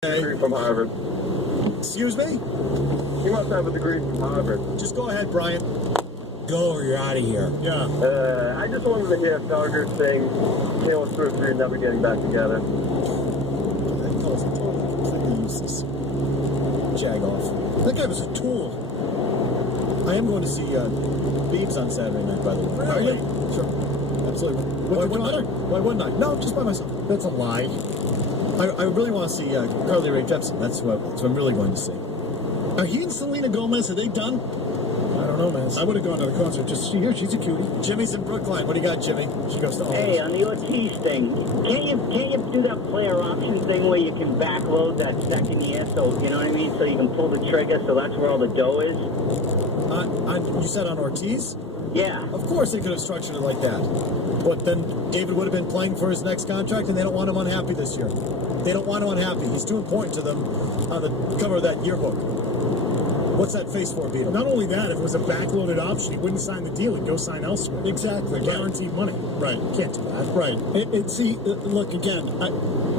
Degree from Harvard. Excuse me? He must have a degree from Harvard. Just go ahead, Brian. Go or you're out of here. Yeah. I just wanted to hear Duggar sing Taylor Swift and Never Getting Back Together. That fellow's completely useless. Jag off. That guy was a tool. I am going to see Beebs on Saturday night, by the way. Really? Are you? Sure. Absolutely. Why wouldn't I? No, just by myself. That's a lie. I really want to see Carly Rae Jepsen. That's what I'm really going to see. Are he and Selena Gomez, are they done? I don't know, man. I would have gone to the concert just to see her. She's a cutie. Jimmy's in Brookline. What do you got, Jimmy? She goes to all Hey, on the Ortiz thing, can't you do that player option thing where you can backload that second year, so you know what I mean, so you can pull the trigger, so that's where all the dough is? You said on Ortiz? Yeah. Of course they could have structured it like that. But then David would have been playing for his next contract, and they don't want him unhappy this year. They don't want him unhappy. He's too important to them on the cover of that yearbook. What's that face for, Beetle? Not only that, if it was a backloaded option, he wouldn't sign the deal. He'd go sign elsewhere. Exactly. Guaranteed money. Right. Can't do that. Right. See, look, again,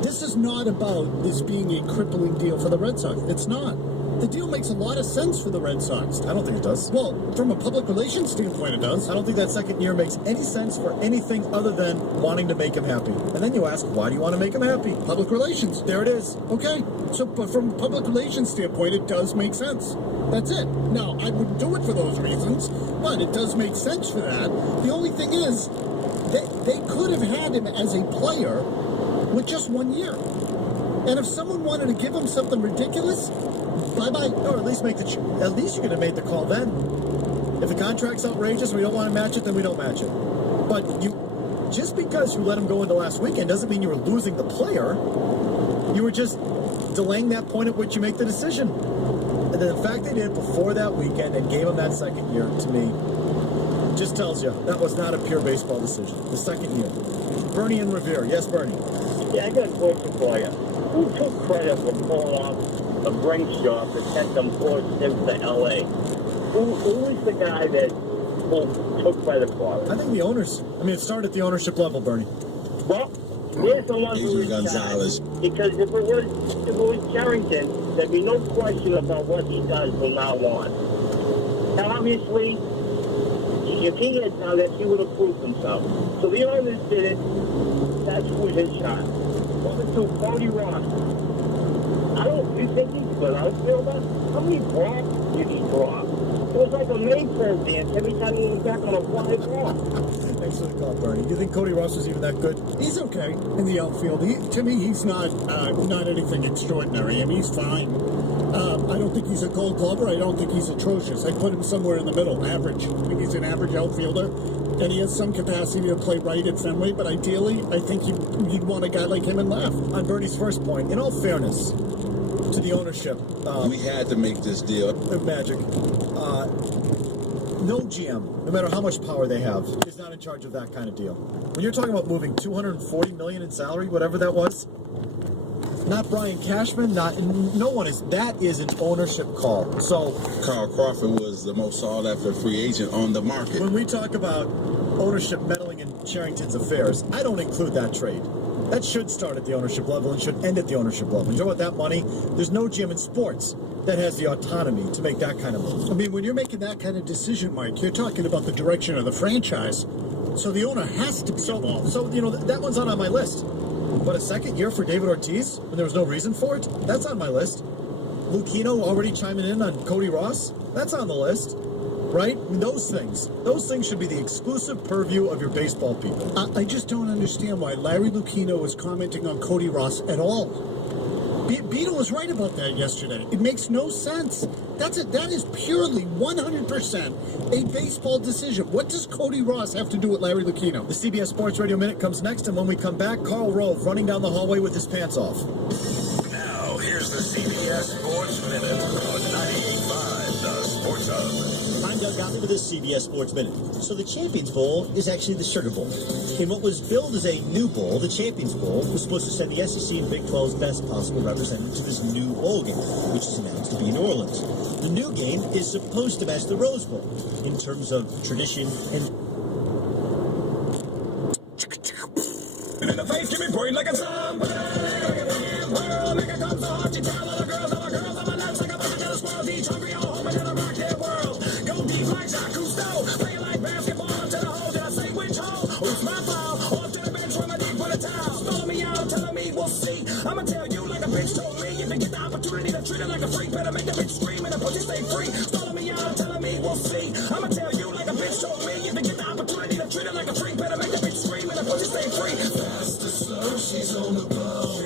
this is not about this being a crippling deal for the Red Sox. It's not. The deal makes a lot of sense for the Red Sox. I don't think it does. Well, from a public relations standpoint, it does. I don't think that second year makes any sense for anything other than wanting to make him happy. And then you ask, why do you want to make him happy? Public relations. There it is. Okay. So, but from a public relations standpoint, it does make sense. That's it. Now, I wouldn't do it for those reasons, but it does make sense for that. The only thing is, they could have had him as a player with just 1 year. And if someone wanted to give him something ridiculous, bye-bye. Or at least at least you could have made the call then. If the contract's outrageous and we don't want to match it, then we don't match it. But just because you let him go into last weekend doesn't mean you were losing the player. You were just delaying that point at which you make the decision. And then the fact they did it before that weekend and gave him that second year, to me, just tells you that was not a pure baseball decision. The second year. Bernie and Revere. Yes, Bernie. Yeah, I got a question for you. Who took credit for pulling off a Brinks job that sent them poor Sims to L.A.? Who is the guy that took credit for it? I think the owners. I mean, it started at the ownership level, Bernie. Well, here's the one who was Gonzalez. Because if it was Carrington, there'd be no question about what he does from now on. Now, obviously, if he had done it, he would have proved himself. So the owners did it. That's who's in charge. Number two, Cody Ross. You think he's a good outfielder? How many balls did he drop? It was like a maypole dance every time he went back on a fly ball. Thanks for the call, Bernie. Do you think Cody Ross was even that good? He's okay in the outfield. To me, he's not anything extraordinary. I mean, he's fine. I don't think he's a Gold Glover. I don't think he's atrocious. I put him somewhere in the middle, average. I mean, he's an average outfielder, and he has some capacity to play right at Fenway. But ideally, I think you'd want a guy like him in left. On Bernie's first point, in all fairness to the ownership, We had to make this deal. Magic. No GM, no matter how much power they have, is not in charge of that kind of deal. When you're talking about moving $240 million in salary, whatever that was, not Brian Cashman, no one is. That is an ownership call. So Carl Crawford was the most sought-after free agent on the market. when we talk about ownership meddling in Charrington's affairs, I don't include that trade. That should start at the ownership level and should end at the ownership level. You know what that money? There's no GM in sports that has the autonomy to make that kind of move. I mean, when you're making that kind of decision, Mike, you're talking about the direction of the franchise. So the owner has to be involved. So that one's not on my list. But a second year for David Ortiz, when there was no reason for it, that's on my list. Lucchino already chiming in on Cody Ross, that's on the list. Right? I mean, those things should be the exclusive purview of your baseball people. I just don't understand why Larry Lucchino was commenting on Cody Ross at all. Beetle was right about that yesterday. It makes no sense. That is purely 100% a baseball decision. What does Cody Ross have to do with Larry Lucchino? The CBS Sports Radio Minute comes next, and when we come back, Karl Rove running down the hallway with his pants off. Now, here's the CBS Sports Minute on 98.5, the Sports Hub. I'm Doug Gottlieb with the CBS Sports Minute. So the Champions Bowl is actually the Sugar Bowl. In what was billed as a new bowl, the Champions Bowl was supposed to send the SEC and Big 12's best possible representative to this new bowl game, which is announced to be in New Orleans. The new game is supposed to match the Rose Bowl in terms of tradition and... And in the face, give me brain like a zombie. Make it come so hard, bitch told me if you get the opportunity to treat her like a freak, better make the bitch scream and the pussy stay free. Stalling me out, telling me we'll see. I'ma tell you like a bitch told me if you get the opportunity to treat her like a freak, better make the bitch scream and the pussy stay free. Fast as slow, she's on the ball.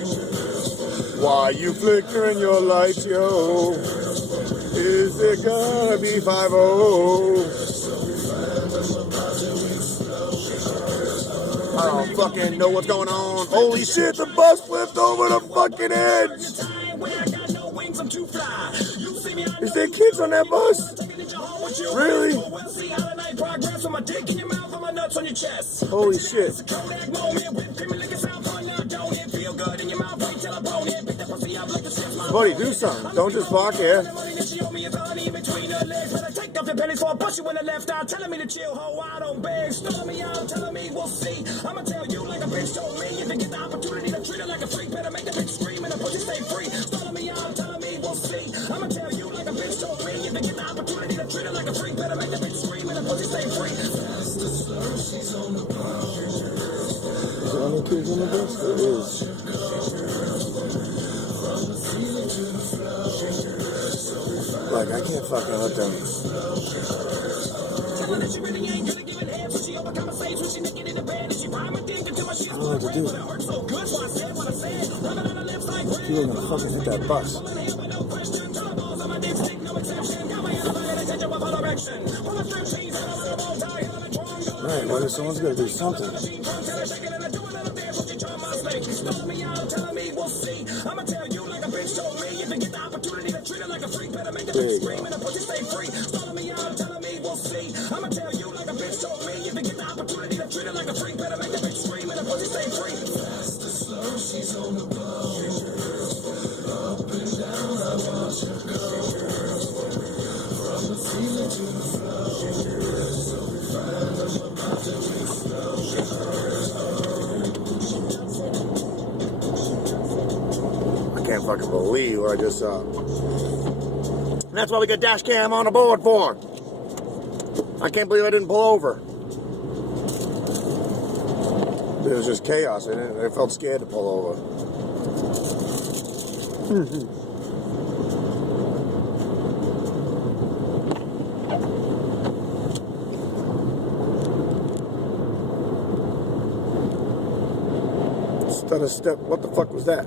Why you flickering your lights, yo? Is it gonna be 5-0? I don't fucking know what's going on. Holy shit, the bus flipped over the fucking edge. Is there kids on that bus? Really? Holy shit. Buddy, do something. Don't just park here. Take off your pennies for a bust you in the left eye, telling me to chill, ho, I don't beg. Stalling me out, telling me we'll see. I'ma tell you like a bitch told me, if you get the opportunity to treat her like a freak, better make the bitch scream and the pussy stay free. Stalling me out, telling me we'll see. I'ma tell you like a bitch told me, if you get the opportunity to treat her like a freak, better make the bitch scream and the pussy stay free. Fast as slow, she's on the ball. Is there any kids on the bus? There is. Like, I can't fucking let them. I don't know what to do. People are gonna fucking hit that bus. Alright, well, someone's gonna do something. There you go. I can't fucking believe what I just saw. And that's why we got dash cam on the board for. I can't believe I didn't pull over. It was just chaos. I felt scared to pull over. Instead of step, what the fuck was that?